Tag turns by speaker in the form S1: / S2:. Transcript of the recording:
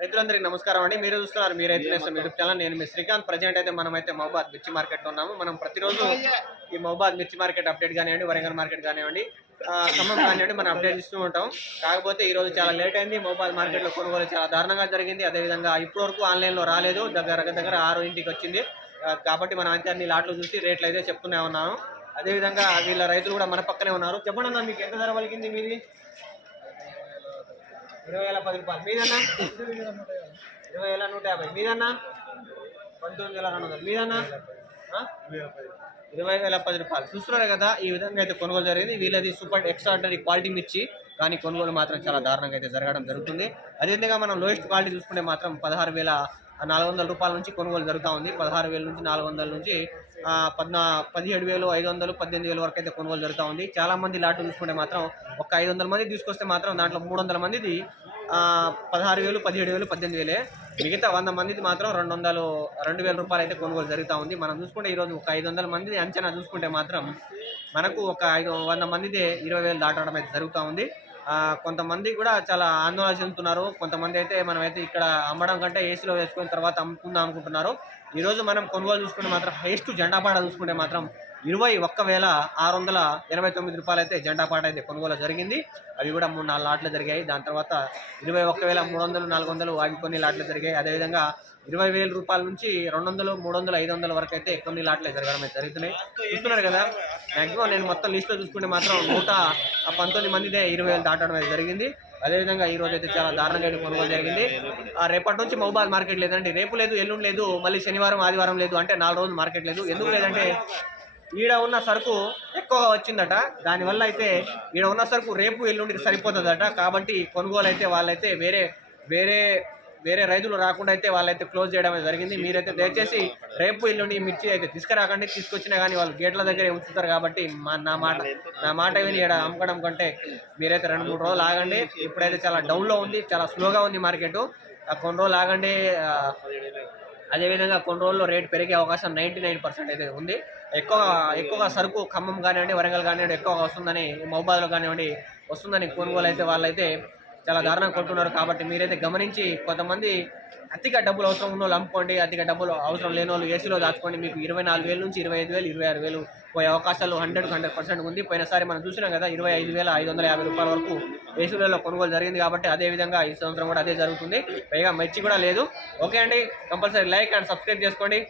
S1: రైతులందరికీ నమస్కారం అండి. మీరు చూస్తున్నారు మీ రైతు నేస్తం యూట్యూబ్ ఛానల్. నేను మీ శ్రీకాంత్. ప్రజెంట్ అయితే మనం అయితే మహబాద్ మిర్చి మార్కెట్లో ఉన్నాము. మనం ప్రతిరోజు ఈ మహబాద్ మిర్చి మార్కెట్ అప్డేట్ కానివ్వండి వరంగల్ మార్కెట్ కానివ్వండి ఖమ్మం కానివ్వండి మనం అప్డేట్ ఇస్తూ ఉంటాం. కాకపోతే ఈ రోజు చాలా లేట్ అయింది. మహబాద్ మార్కెట్లో కొనుగోలు చాలా దారుణంగా జరిగింది. అదేవిధంగా ఇప్పటి వరకు ఆన్లైన్లో రాలేదు. దగ్గర దగ్గర ఆరు ఇంటికి వచ్చింది. కాబట్టి మనం అయితే అన్ని లాట్లు చూసి రేట్లు అయితే చెప్తూనే ఉన్నాము అదేవిధంగా వీళ్ళ రైతులు కూడా మన పక్కనే ఉన్నారు. చెప్పండి అన్న మీకు ఎంత ధర పలికింది మీది? ఇరవై వేల పది రూపాయలు. మీదన్నా? ఇరవై వేల నూట యాభై. మీదన్నా? పంతొమ్మిది వేల రెండు వందలు. మీదన్నా? ఇరవై వేల పది రూపాయలు. చూస్తున్నారు కదా ఈ విధంగా అయితే కొనుగోలు జరిగింది. వీళ్ళది సూపర్ ఎక్స్ట్రాడనరీ క్వాలిటీ మిర్చి కానీ కొనుగోలు మాత్రం చాలా దారుణంగా అయితే జరగడం జరుగుతుంది. అదేవిధంగా మనం లోయెస్ట్ క్వాలిటీ చూసుకుంటే మాత్రం పదహారు వేల నాలుగు వందల రూపాయల నుంచి కొనుగోలు జరుగుతూ ఉంది. పదహారు వేల నుంచి నాలుగు వందల నుంచి పద్నా పదిహేడు వేలు ఐదు వందలు పద్దెనిమిది వేల వరకు అయితే కొనుగోలు జరుగుతూ ఉంది. చాలా మంది లాట్లు చూసుకుంటే మాత్రం ఒక ఐదు వందల మంది తీసుకొస్తే మాత్రం దాంట్లో మూడు వందల మందిది పదహారు వేలు పదిహేడు వేలు పద్దెనిమిది వేలే. మిగతా వంద మందిది మాత్రం రెండు వందలు రెండు వేల రూపాయలు అయితే కొనుగోలు జరుగుతూ ఉంది. మనం చూసుకుంటే ఈరోజు ఒక ఐదు వందల మంది అంచనా చూసుకుంటే మాత్రం మనకు ఒక ఐదు వంద మందిదే ఇరవై వేలు దాటడం అయితే జరుగుతూ ఉంది. కొంతమంది కూడా చాలా ఆందోళన చెందుతున్నారు కొంతమంది అయితే మనమైతే ఇక్కడ అమ్మడం కంటే ఏసీలో వేసుకున్న తర్వాత అమ్ముకుందాం అనుకుంటున్నారు. ఈరోజు మనం కొనుగోలు చూసుకుంటే మాత్రం హైయెస్ట్ జెండాపాట చూసుకుంటే మాత్రం ఇరవై ఒక్క వేల ఆరు వందల ఎనభై తొమ్మిది రూపాయలు అయితే జెండా పాట అయితే కొనుగోలు జరిగింది. అవి కూడా మూడు నాలుగు లాట్లు జరిగాయి. దాని తర్వాత ఇరవై ఒక్క వేల మూడు వందలు నాలుగు వందలు అవి కొన్ని లాట్లు జరిగాయి. అదేవిధంగా ఇరవై వేల రూపాయల నుంచి రెండు వందలు మూడు వందలు ఐదు వందల వరకు అయితే కొన్ని లాట్లు జరగడం అయితే జరుగుతున్నాయి. చూస్తున్నారు కదా? మ్యాక్సిమం నేను మొత్తం లిస్ట్లో చూసుకుంటే మాత్రం నూట పంతొమ్మిది మందిదే ఇరవై వేలు దాటడం అయితే జరిగింది. అదేవిధంగా ఈ రోజు అయితే చాలా దారుణంగా కొనుగోలు జరిగింది. ఆ రేపటి నుంచి మొబైల్ మార్కెట్ లేదండి. రేపు లేదు ఎల్లుండి లేదు మళ్ళీ శనివారం ఆదివారం లేదు అంటే నాలుగు రోజులు మార్కెట్ లేదు. ఎందుకు లేదంటే ఈడ ఉన్న సరుకు ఎక్కువగా వచ్చిందట. దానివల్ల అయితే ఈడ ఉన్న సరుకు రేపు ఎల్లుండికి సరిపోతుందట. కాబట్టి కొనుగోలు అయితే వాళ్ళైతే వేరే వేరే వేరే రైతులు రాకుండా అయితే వాళ్ళైతే క్లోజ్ చేయడం జరిగింది. మీరైతే దయచేసి రేపు ఇల్లుండి మిర్చి అయితే తీసుకురాకండి. తీసుకొచ్చినా కానీ వాళ్ళు గేట్ల దగ్గరే ఉంచుతారు కాబట్టి మా నా మాట నా మాట విని ఇక్కడ అమ్మకడం కంటే మీరైతే రెండు మూడు రోజులు ఆగండి. ఇప్పుడైతే చాలా డౌన్లో ఉంది చాలా స్లోగా ఉంది మార్కెట్ కొన్ని రోజులు ఆగండి అదేవిధంగా కొన్ని రోజుల్లో రేట్ పెరిగే అవకాశం నైంటీ నైన్ పర్సెంట్ అయితే ఉంది. ఎక్కువ ఎక్కువగా సరుకు ఖమ్మం కానివ్వండి వరంగల్ కానివ్వండి ఎక్కువగా వస్తుందని మహబాద్లో కానివ్వండి వస్తుందని కొనుగోలు అయితే వాళ్ళైతే చాలా దారుణంగా కొంటున్నారు కాబట్టి మీరైతే గమనించి కొంతమంది అతిగా డబ్బులు అవసరం ఉన్న వాళ్ళు అమ్ముకోండి అతిగా డబ్బులు అవసరం లేని వాళ్ళు ఏసీలో దాచుకోండి. మీకు ఇరవై నాలుగు వేల నుంచి ఇరవై ఐదు వేలు ఇరవై ఆరు వేలు పోయే అవకాశాలు హండ్రెడ్ హండ్రెడ్ పర్సెంట్ ఉంది. పోయినసారి మనం చూసినాం కదా ఇరవై ఐదు వేల ఐదు వందల యాభై రూపాయల వరకు ఏసీలలో కొనుగోలు జరిగింది కాబట్టి అదే విధంగా ఈ సంవత్సరం కూడా అదే జరుగుతుంది. పైగా మిర్చి కూడా లేదు. ఓకే అండి కంపల్సరీ లైక్ అండ్ సబ్స్క్రైబ్ చేసుకోండి.